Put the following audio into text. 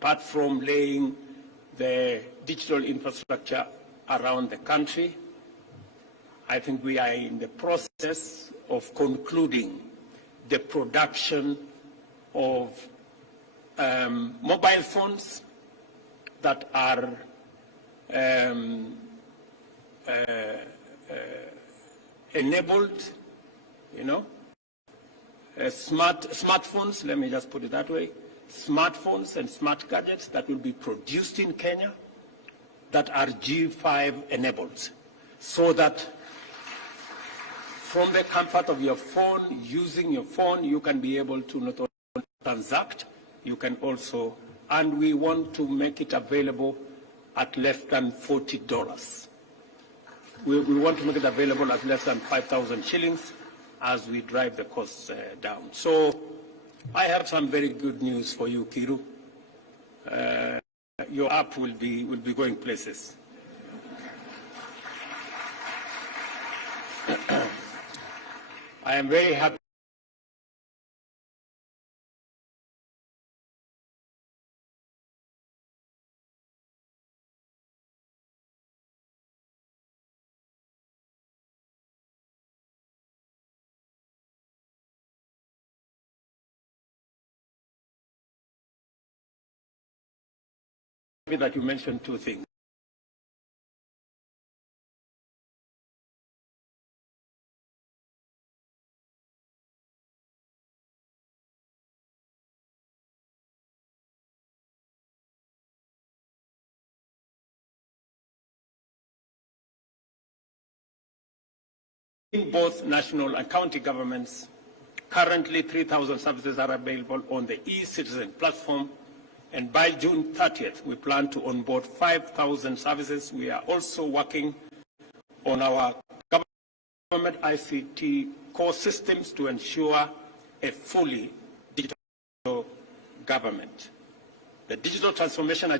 apart from laying the digital infrastructure around the country, I think we are in the process of concluding the production of mobile phones that are enabled, smartphones, let me just put it that way, smartphones and smart gadgets that will be produced in Kenya that are G5 enabled, so that from the comfort of your phone, using your phone, you can be able to not only transact, you can also, and we want to make it available at less than $40. We want to make it available at less than 5,000 shillings as we drive the costs down. So I have some very good news for you, Kiru. Your app will be going places. I am very happy that you mentioned two things. In both national and county governments, currently 3,000 services are available on the e-Citizen platform, and by June 30th, we plan to onboard 5,000 services. We are also working on our government ICT core systems to ensure a fully digital government. The digital transformation